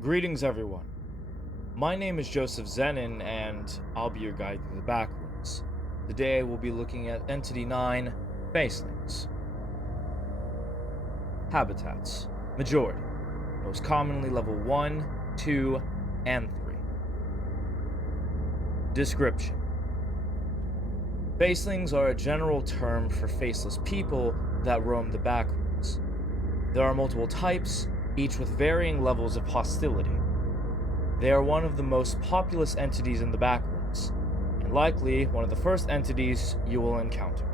Greetings, everyone. My name is Joseph Zenin, and I'll be your guide through the Backrooms. Today, we'll be looking at Entity 9, Facelings. Habitats. Majority. Most commonly level 1, 2, and 3. Description. Facelings are a general term for faceless people that roam the Backrooms. There are multiple types, each with varying levels of hostility. They are one of the most populous entities in the Backrooms, and likely one of the first entities you will encounter.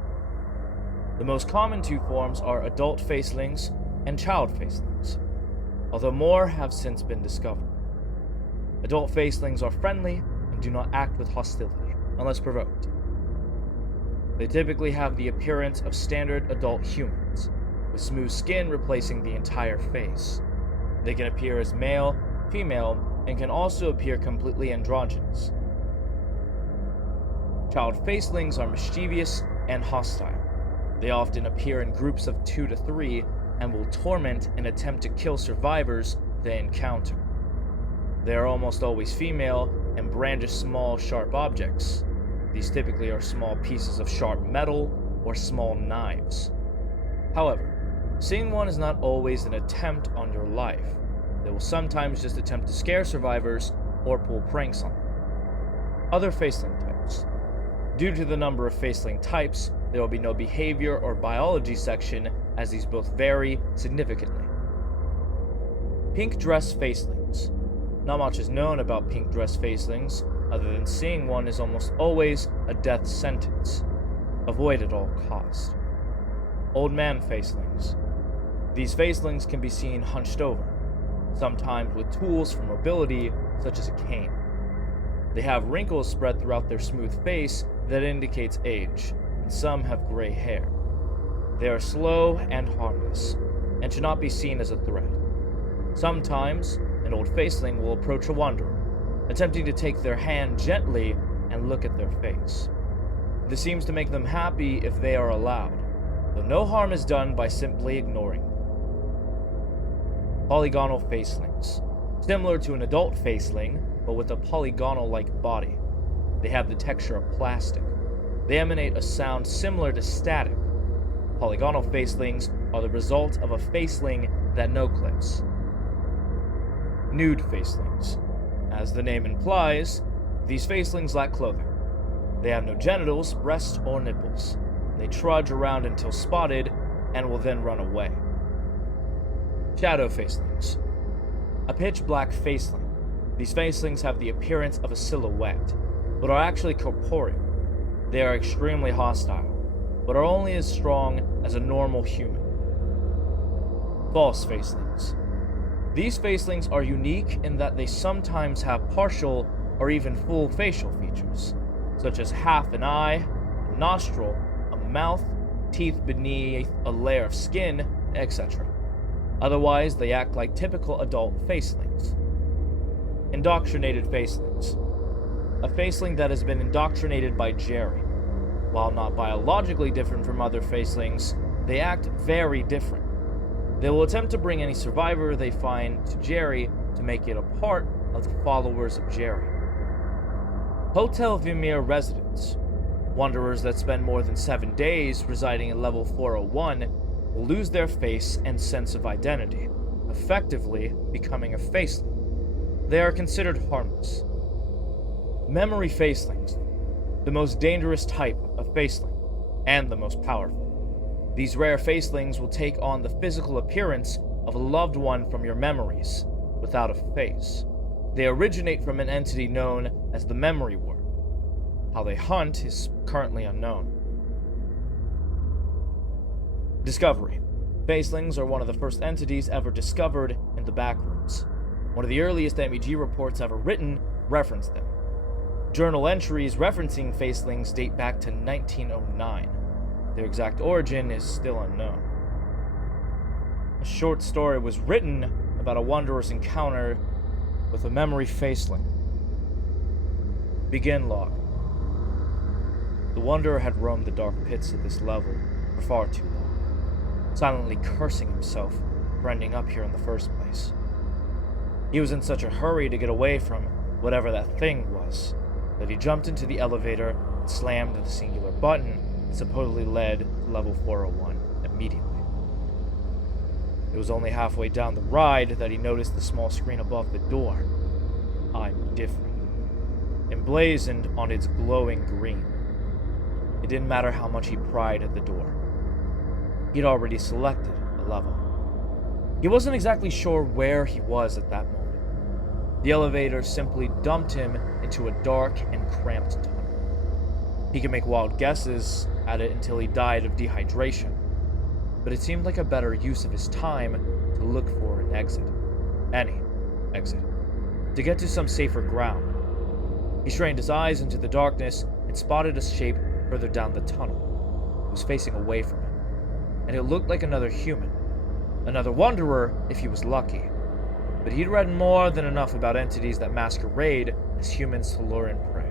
The most common two forms are adult facelings and child facelings, although more have since been discovered. Adult facelings are friendly and do not act with hostility, unless provoked. They typically have the appearance of standard adult humans, with smooth skin replacing the entire face. They can appear as male, female, and can also appear completely androgynous. Child facelings are mischievous and hostile. They often appear in groups of 2 to 3 and will torment and attempt to kill survivors they encounter. They are almost always female and brandish small, sharp objects. These typically are small pieces of sharp metal or small knives. However, seeing one is not always an attempt on your life. They will sometimes just attempt to scare survivors or pull pranks on them. Other faceling types. Due to the number of faceling types, there will be no behavior or biology section, as these both vary significantly. Pink dress facelings. Not much is known about pink dress facelings, other than seeing one is almost always a death sentence. Avoid at all cost. Old man facelings. These facelings can be seen hunched over, sometimes with tools for mobility, such as a cane. They have wrinkles spread throughout their smooth face that indicates age, and some have gray hair. They are slow and harmless, and should not be seen as a threat. Sometimes, an old faceling will approach a wanderer, attempting to take their hand gently and look at their face. This seems to make them happy if they are allowed, though no harm is done by simply ignoring them. Polygonal Facelinks. Similar to an adult faceling, but with a polygonal-like body. They have the texture of plastic. They emanate a sound similar to static. Polygonal facelings are the result of a faceling that no-clips. Nude facelings. As the name implies, these facelings lack clothing. They have no genitals, breasts, or nipples. They trudge around until spotted and will then run away. Shadow facelings. A pitch black faceling. These facelings have the appearance of a silhouette, but are actually corporeal. They are extremely hostile, but are only as strong as a normal human. False facelings. These facelings are unique in that they sometimes have partial or even full facial features, such as half an eye, a nostril, a mouth, teeth beneath a layer of skin, etc. Otherwise, they act like typical adult facelings. Indoctrinated facelings. A faceling that has been indoctrinated by Jerry. While not biologically different from other facelings, they act very different. They will attempt to bring any survivor they find to Jerry to make it a part of the followers of Jerry. Hotel Vimir residents. Wanderers that spend more than 7 days residing in level 401 will lose their face and sense of identity, effectively becoming a faceling. They are considered harmless. Memory facelings. The most dangerous type of faceling, and the most powerful. These rare facelings will take on the physical appearance of a loved one from your memories, without a face. They originate from an entity known as the Memory Worm. How they hunt is currently unknown. Discovery. Facelings are one of the first entities ever discovered in the Backrooms. One of the earliest MEG reports ever written referenced them. Journal entries referencing facelings date back to 1909. Their exact origin is still unknown. A short story was written about a wanderer's encounter with a memory faceling. Begin log. The wanderer had roamed the dark pits of this level for far too long, silently cursing himself for ending up here in the first place. He was in such a hurry to get away from whatever that thing was that he jumped into the elevator and slammed the singular button that supposedly led to level 401 immediately. It was only halfway down the ride that he noticed the small screen above the door. "I'm different," emblazoned on its glowing green. It didn't matter how much he pried at the door. He'd already selected a level. He wasn't exactly sure where he was at that moment. The elevator simply dumped him into a dark and cramped tunnel. He could make wild guesses at it until he died of dehydration, but it seemed like a better use of his time to look for an exit. Any exit. To get to some safer ground. He strained his eyes into the darkness and spotted a shape further down the tunnel. It was facing away from him, and it looked like another human. Another wanderer, if he was lucky. But he'd read more than enough about entities that masquerade as humans to lure in prey.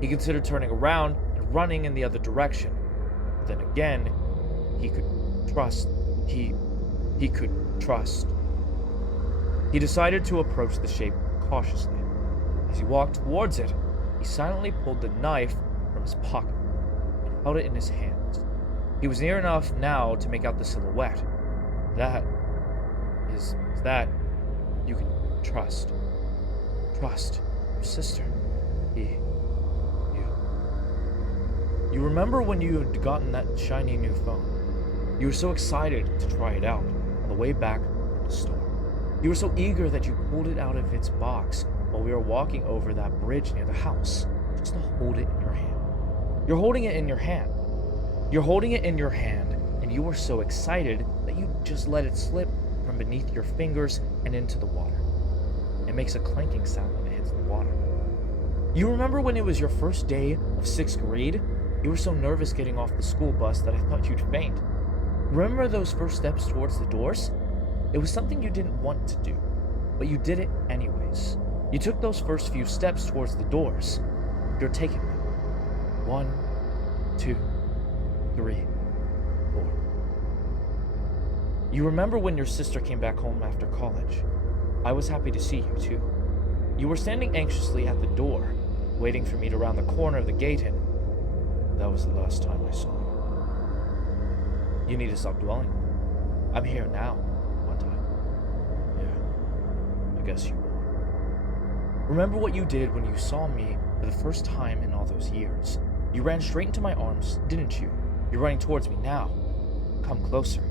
He considered turning around and running in the other direction. But then again, he could trust. He could trust. He decided to approach the shape cautiously. As he walked towards it, he silently pulled the knife from his pocket and held it in his hands. He was near enough now to make out the silhouette. That is that you can trust. Trust your sister. You remember when you had gotten that shiny new phone? You were so excited to try it out on the way back from the store. You were so eager that you pulled it out of its box while we were walking over that bridge near the house, just to hold it in your hand. You're holding it in your hand. You're holding it in your hand, and you were so excited that you just let it slip from beneath your fingers and into the water. It makes a clanking sound when it hits the water. You remember when it was your first day of 6th grade? You were so nervous getting off the school bus that I thought you'd faint. Remember those first steps towards the doors? It was something you didn't want to do, but you did it anyways. You took those first few steps towards the doors. You're taking them. 1, 2, 3, 4. You remember when your sister came back home after college? I was happy to see you too. You were standing anxiously at the door, waiting for me to round the corner of the gate, and that was the last time I saw you. You need to stop dwelling. I'm here now, one time. Yeah, I guess you will. Remember what you did when you saw me for the first time in all those years. You ran straight into my arms, didn't you? You're running towards me now. Come closer.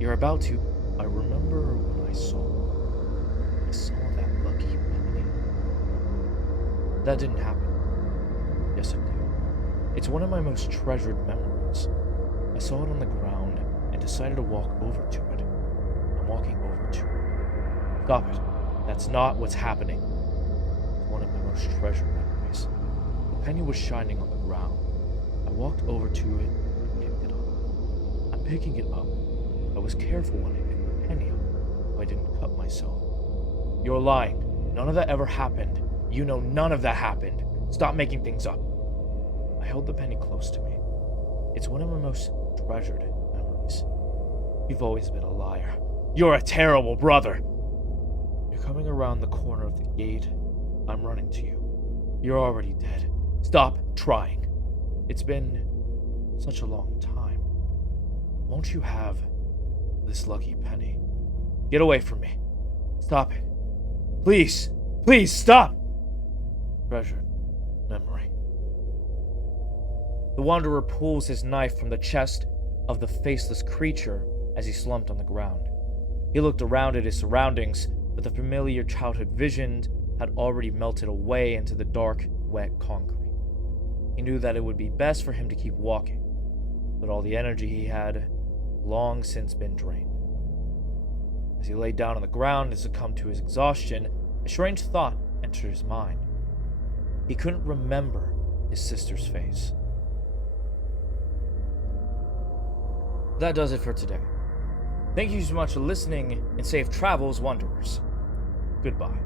You're about to. I remember when I saw that lucky penny. That didn't happen. Yes, it did. It's one of my most treasured memories. I saw it on the ground and decided to walk over to it. I'm walking over to it. Stop it. That's not what's happening. It's one of my most treasured memories. The penny was shining on the ground. I walked over to it and picked it up. I'm picking it up. I was careful when I picked the penny up, so I didn't cut myself. You're lying. None of that ever happened. You know none of that happened. Stop making things up. I held the penny close to me. It's one of my most treasured memories. You've always been a liar. You're a terrible brother. You're coming around the corner of the gate. I'm running to you. You're already dead. Stop trying. It's been such a long time. Won't you have this lucky penny? Get away from me. Stop it. Please, please stop. Treasured memory. The wanderer pulls his knife from the chest of the faceless creature as he slumped on the ground. He looked around at his surroundings, but the familiar childhood visions had already melted away into the dark, wet concrete. He knew that it would be best for him to keep walking, but all the energy he had long since been drained. As he lay down on the ground and succumbed to his exhaustion, a strange thought entered his mind. He couldn't remember his sister's face. That does it for today. Thank you so much for listening, and safe travels, Wanderers. Goodbye.